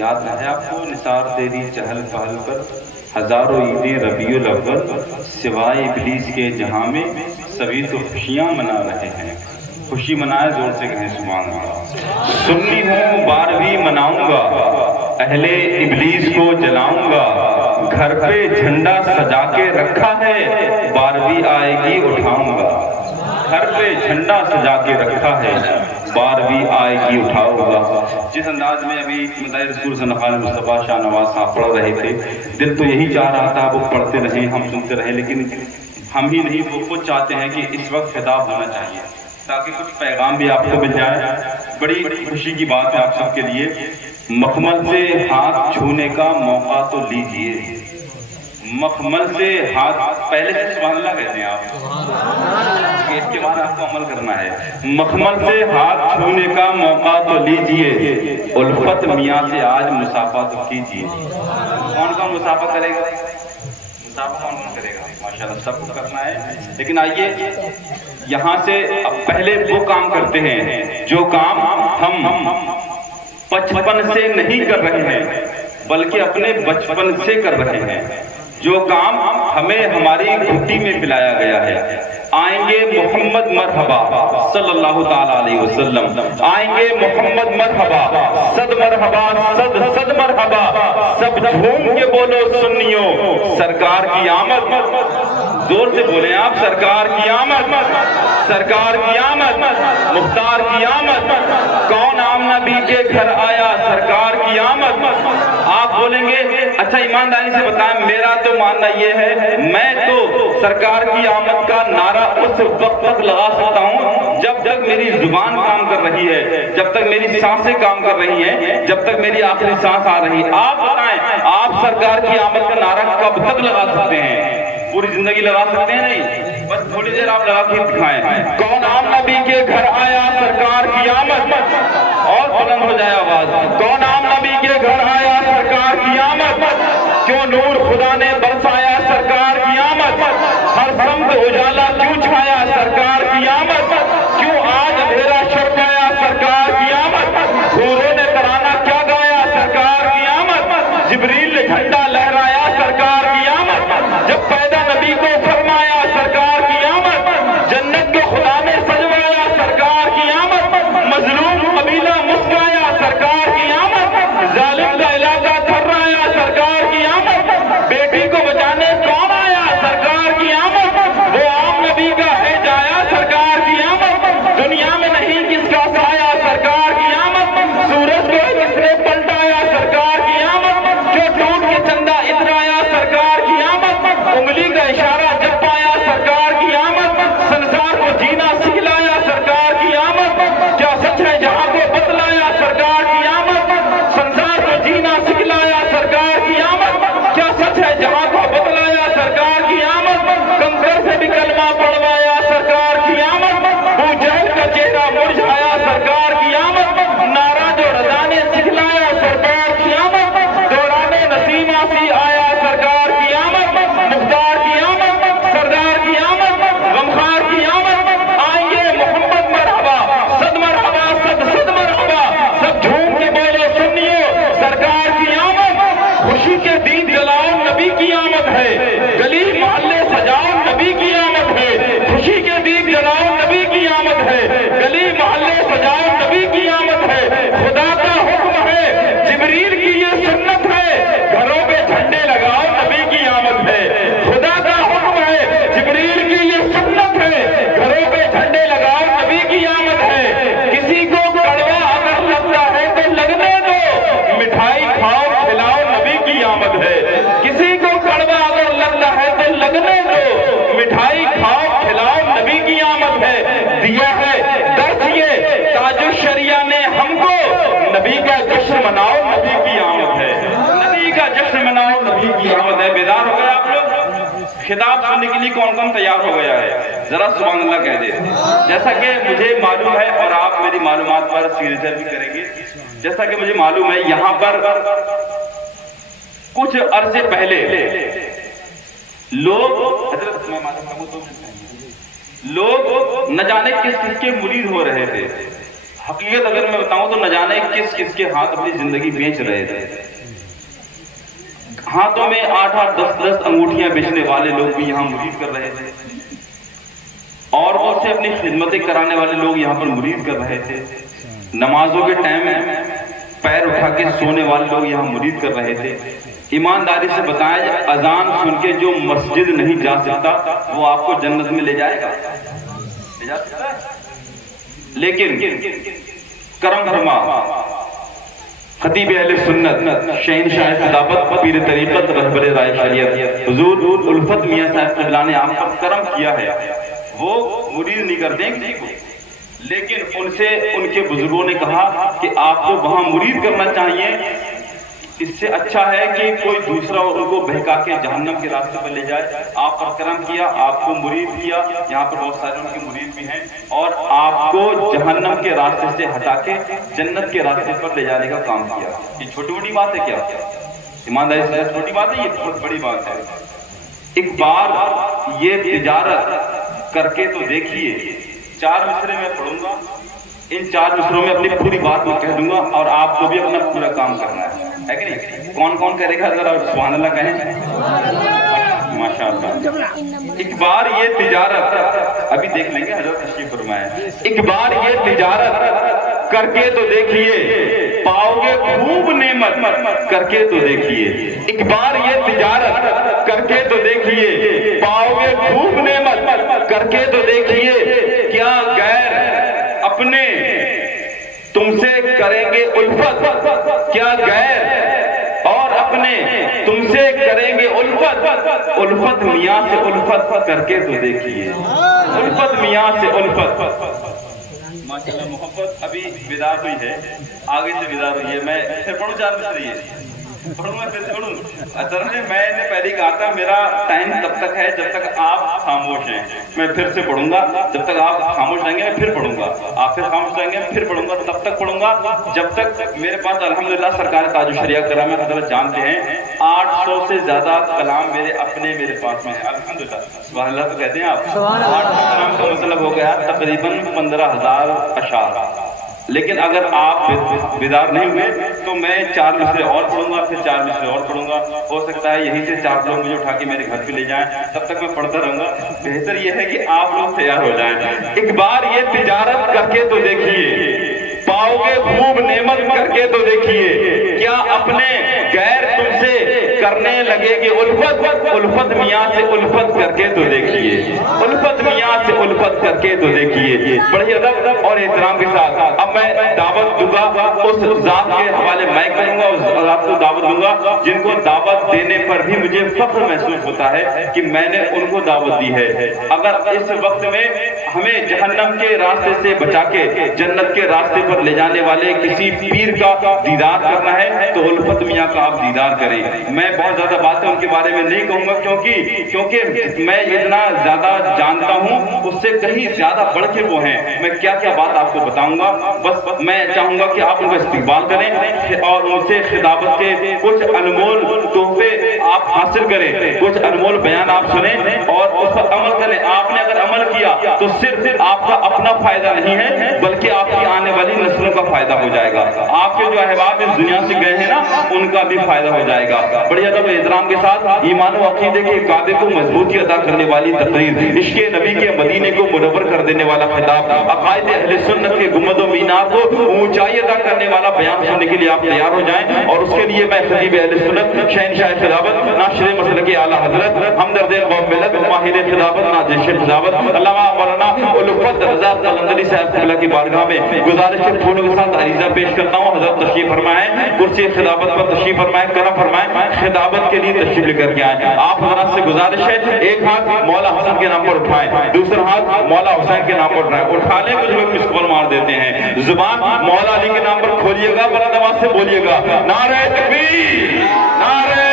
یاد ہے آپ کو نثار تیری چہل پہل پر ہزاروں عیدیں ربیع الاول، سوائے ابلیس کے جہاں میں سبھی تو خوشیاں منا رہے ہیں۔ خوشی منائے، زور سے کہیں سبحان اللہ۔ سنی ہوں 12ویں مناؤں گا، اہل ابلیس کو جلاؤں گا، گھر پہ جھنڈا سجا کے رکھا ہے، 12ویں آئے گی اٹھاؤں گا۔ گھر پہ جھنڈا سجا کے رکھا ہے، 12ویں آئے گی اٹھاؤں گا۔ جس انداز میں ابھی مدعی رسول صلی اللہ علیہ مصطفیٰ شاہ نواز صاحب پڑھ رہے تھے، دل تو یہی چاہ رہا تھا وہ پڑھتے رہیں، ہم سنتے رہیں، لیکن ہم ہی نہیں، وہ خود چاہتے ہیں کہ اس وقت خطاب ہونا چاہیے تاکہ کچھ پیغام بھی آپ کو مل جائے۔ بڑی خوشی کی بات ہے آپ سب کے لیے، مخمل سے ہاتھ چھونے کا موقع تو لیجئے۔ مخمل سے ہاتھ، پہلے سے سبحان اللہ کہتے ہیں آپ، اس کے بعد آپ کو عمل کرنا ہے۔ مخمل سے ہاتھ چھونے کا موقع تو لیجئے، الفت میاں سے آج مسافہ تو کیجئے۔ کون کون مسافہ کرے گا؟ مسافہ کون کون کرے گا؟ ماشاءاللہ سب کو کرنا ہے، لیکن آئیے یہاں سے پہلے وہ کام کرتے ہیں جو کام ہم بچپن سے نہیں کر رہے ہیں بلکہ اپنے بچپن سے کر رہے ہیں، جو کام ہمیں ہماری گھٹی میں پلایا گیا ہے۔ آئیں گے محمد مرحبا صلی اللہ تعالیٰ علیہ وسلم، آئیں گے محمد مرحبا، صد مرحبا صد صد مرحبا، سب جھوم کے بولو سنیوں سرکار کی آمد۔ زور سے بولیں آپ، سرکار کی آمد، سرکار کی آمد، مختار کی آمد۔ کون آمنہ بی کے گھر آیا، سرکار کی آمد۔ آپ بولیں گے اچھا ایمانداری سے بتائیں، میرا تو ماننا یہ ہے، میں تو سرکار کی آمد کا نعرہ اس وقت تک لگا سکتا ہوں جب تک میری زبان کام کر رہی ہے، جب تک میری سانسیں کام کر رہی ہیں، جب تک میری آخری سانس آ رہی ہے۔ آپ بتائیں آپ سرکار کی آمد کا نعرہ کب تک لگا سکتے ہیں؟ پوری زندگی لگا سکتے ہیں؟ نہیں، بس تھوڑی دیر آپ لگا کے دکھائیں۔ کون عام نبی کے گھر آیا، سرکار کی آمد، اور بلند ہو جائے آواز، کون عام نبی کے گھر آیا، سرکار کی آمد، کیوں نور خدا نے برسایا، سرکار کی آمد، ہر سمت اجالا کیوں چھایا، سرکار کی آمد، کیوں آج اندھیرا چھپایا، سرکار کی آمد، حوروں نے ترانہ کیا گایا، سرکار کی آمد، جبریل نے جھنڈا لہرایا، سرکار کی آمد، جب پیدا نبی کو فرمایا، سرکار کی آمد، جنت کو خدا نے سجوایا، سرکار کی آمد، مظلوم قبیلہ مسکرایا، سرکار کی آمد، ظالم کا علاقہ تھرایا، سرکار کی آمد، بیٹی کو بچانے کون آیا، سرکار کی آمد، وہ عام نبی کا ہے جایا، سرکار کی آمد، دنیا میں نہیں کس کا سایہ، سرکار کی آمد، سورج کو کس نے پلٹایا، سرکار کی آمد، جو ٹوٹ کے چندہ اترایا، سرکار کی آمد، انگلی کا اشارہ جب پایا، سرکار کی آمد، سنسار کو جینا سکھلایا، سرکار کی آمد، کیا سچ ہے جہاں کو بتلایا، سرکار کی آمد، سنسار کو جینا سکھلایا، سرکار کی آمد، کیا سچ ہے جہاں کو بتلایا، سرکار کی آمد، کنکر سے بھی کلمہ پڑھوایا، سرکار کی آمد، ابو جہل کا چہرہ مرجھایا، سرکار کی آمد، نعرہ جو رضا نے سکھلایا، سرکار کی آمد، دوران نسیم آسی آیا، سرکار کی آمد، مختار کی آمد، سردار کی آمد، غمخوار کی آمد، آئیں گے محمد مرحبا، صد مرحبا صد صد مرحبا، سب جھوم کے بولو سنیو سرکار کی آمد، خوشی کے دید جلاؤ نبی کی آمد ہے، گلی محلے سجاؤ نبی کی آمد ہے، خوشی کے دید جلاؤ نبی کی آمد ہے، گلی محلے سجاؤ نبی کی آمد ہے، خدا کا حکم ہے، جبریل کی یہ سنت ہے، گھروں پہ جھنڈے لگاؤ نبی کی آمد ہے، خدا کا حکم ہے، جبریل کی یہ سنت ہے، گھروں پہ جھنڈے لگاؤ نبی کی آمد ہے، کسی کو کڑوا اگر لگتا ہے تو لگنے دو، مٹھائی کھاؤ کھلاؤ نبی کی آمد ہے، کسی کو کڑوا اگر لگتا ہے تو لگنے دو، مٹھائی کھاؤ کھلاؤ نبی کی آمد ہے، دیا ہے درس یہ تاج الشریعہ نے ہم کو، نبی کا جشن مناؤ نبی کی آمد ہے، نبی کا جشن مناؤ نبی کی آمد ہے۔ بیدار ہو گئے آپ لوگ؟ خطاب سننے کے لیے کون کون تیار ہو گیا ہے؟ ذرا سبحان اللہ کہہ دے۔ جیسا کہ مجھے معلوم ہے اور آپ میری معلومات پر سگنیچر بھی کریں گے، جیسا کہ مجھے معلوم ہے یہاں پر کچھ عرصے پہلے لوگ نہ جانے کس کس کے مرید ہو رہے تھے، حقیقت اگر میں بتاؤں تو نہ جانے کس کس کے ہاتھ اپنی زندگی بیچ رہے تھے. ہاتھوں میں 8-8 10-10 انگوٹھیاں بیچنے والے لوگ بھی یہاں مرید کر رہے تھے, اور وہ سے اپنی خدمتیں کرانے والے لوگ یہاں پر مرید کر رہے تھے. نمازوں کے ٹائم پیر اٹھا کے سونے والے لوگ یہاں مرید کر رہے تھے. ایمانداری سے بتائیں, اذان سن کے جو مسجد نہیں جا سکتا وہ آپ کو جنت میں لے جائے گا؟ لے جا سکتا ہے؟ لیکن کرم فرما خطیب اہل سنت شہنشاہ خلافت پیر طریقت رہبر رائے شریعت حضور الفت میاں صاحب قبلہ نے آپ پر کرم کیا ہے. وہ مرید نہیں کرتے ہیں کسی کو, لیکن ان سے ان کے بزرگوں نے کہا کہ آپ کو وہاں مرید کرنا چاہیے. اس سے اچھا ہے کہ کوئی دوسرا ان کو بہکا کے جہنم کے راستے پر لے جائے. آپ پر کرم کیا, آپ کو مرید کیا, یہاں پر بہت سارے ان کے مرید بھی ہیں, اور آپ کو جہنم کے راستے سے ہٹا کے جنت کے راستے پر لے جانے کا کام کیا. یہ چھوٹی بڑی بات ہے کیا؟ ایمانداری سے چھوٹی بات ہے, یہ بہت بڑی بات ہے. ایک بار یہ تجارت کر کے تو دیکھیے. 4 مصرے میں پڑھوں گا, ان 4 مصروں میں اپنی پوری بات میں کہہ دوں گا, اور آپ کو بھی اپنا پورا کام کرنا ہے کہ نہیں؟ کون کون کرے گا ذرا سبحان اللہ کہیں. ماشاء اللہ. ایک بار یہ تجارت, ابھی دیکھ لیں گے, حضرت تشریف فرمائے. ایک بار یہ تجارت کر کے تو دیکھیے, پاؤ گے خوب نعمت. کر کے تو دیکھیے. ایک بار یہ تجارت کر کے تو دیکھیے, پاؤ گے خوب نعمت. کر کے تو دیکھیے, کیا غیر اپنے تم سے کریں گے الفت, کیا غیر اور اپنے تم سے کریں گے الفت. الفت میاں سے الفت کر کے تو دیکھیے, الفت میاں سے الفت. ماشاءاللہ محبت ابھی بیدار ہوئی ہے, آگے سے بیدار ہوئی ہے. میں پھر پڑھوں 4 مصرے, پڑھوں میں پھر سے پڑھوں. اصل میں نے پہلے کہا تھا میرا ٹائم تب تک ہے جب تک آپ خاموش ہیں. میں پھر سے پڑھوں گا, جب تک آپ خاموش رہیں گے میں پھر پڑھوں گا, آپ پھر خاموش رہیں گے میں پھر پڑھوں گا. تب تک پڑھوں گا جب تک میرے پاس الحمدللہ سرکار تاج الشریعہ کرام حضرت جانتے ہیں 800 سے زیادہ کلام میرے اپنے میرے پاس میں ہے الحمدللہ. سبحان اللہ تو کہتے ہیں آپ. 800 کلام کا مطلب ہو گیا تقریباً 15,000 اشعار. لیکن اگر آپ بیدار نہیں ہوئے تو میں 4 مصرے اور پڑھوں گا, پھر 4 مصرے اور پڑھوں گا. ہو سکتا ہے یہیں سے 4 لوگ مجھے اٹھا کے میرے گھر پہ لے جائیں, تب تک میں پڑھتا رہوں گا. بہتر یہ ہے کہ آپ لوگ تیار ہو جائیں. ایک بار یہ تجارت کر کے تو دیکھیے, پاؤ گے خوب نعمت. کر کے تو دیکھیے, کیا اپنے غیر تم سے کرنے لگے گے الفت. الفت میاں سے الفت کر کے تو دیکھیے, الفت میاں سے الفت کر کے تو دیکھیے. بڑے ادب اور احترام کے ساتھ اب میں دعوت دوں گا, اس ذات کے حوالے میں کروں گا, اس ذات کو دعوت دوں گا جن کو دعوت دینے پر بھی مجھے فخر محسوس ہوتا ہے کہ میں نے ان کو دعوت دی ہے. اگر اس وقت میں ہمیں جہنم کے راستے سے بچا کے جنت کے راستے پر لے جانے والے کسی پیر کا دیدار کرنا ہے تو الفت میاں کا آپ دیدار کریں. میں بہت زیادہ باتیں ان کے بارے میں نہیں کہوں گا, کیونکہ میں اتنا زیادہ جانتا ہوں, اس سے کہیں زیادہ بڑھ کے وہ ہیں. میں کیا کیا بات آپ کو بتاؤں گا, بس میں چاہوں گا کہ آپ ان کا استقبال کریں اور ان سے خطابت کے کچھ انمول تحفے آپ حاصل کریں, کچھ انمول بیان آپ سنیں اور اس پر عمل کریں. آپ نے اگر عمل کیا تو صرف آپ کا اپنا فائدہ نہیں ہے بلکہ آپ کی آنے والی نسلوں کا فائدہ ہو جائے گا. آپ کے جو احباب اس دنیا سے گئے ہیں نا, ان کا بھی فائدہ ہو جائے گا. بڑی ادب احترام کے ساتھ ایمان و عقیدے کے قاعدے کو مضبوطی عطا کرنے والی تقریر, عشق نبی کے مدینے کو منور کر دینے والا خطاب, عقائد اہل سنت کے گنبد و مینار کو اونچائی عطا کرنے والا بیان سننے کے لیے آپ تیار ہو جائیں. اور اس کے لیے میں خطیب اہل سنت شہنشاہ خلافت ناشر مسلک اعلیٰ حضرت ہمدرد قوم ملت ماہر خلافت نازش خلافت علامہ مولانا الفت رضا قلندری صاحب قبلہ کی بارگاہ میں گزارش کے پھولوں کے ساتھ عریضہ پیش کرتا ہوں. حضرت تشریف فرمائیں, کرسی خلافت پر تشریف فرمائیں, کرم فرمائیں, خطابت کے لیے تشریف لے کر کے آئیں. آپ حضرات سے گزارش ہے ایک ہاتھ مولا حسن کے نام پر اٹھائیں, دوسرا ہاتھ مولا حسین کے نام پر اٹھائیں. اٹھا لیں, کچھ لوگ مسکول مار دیتے ہیں. زبان مولا علی کے نام پر کھولیے گا, بلند آواز سے بولیے گا, نعرہ تکبیر, نعرہ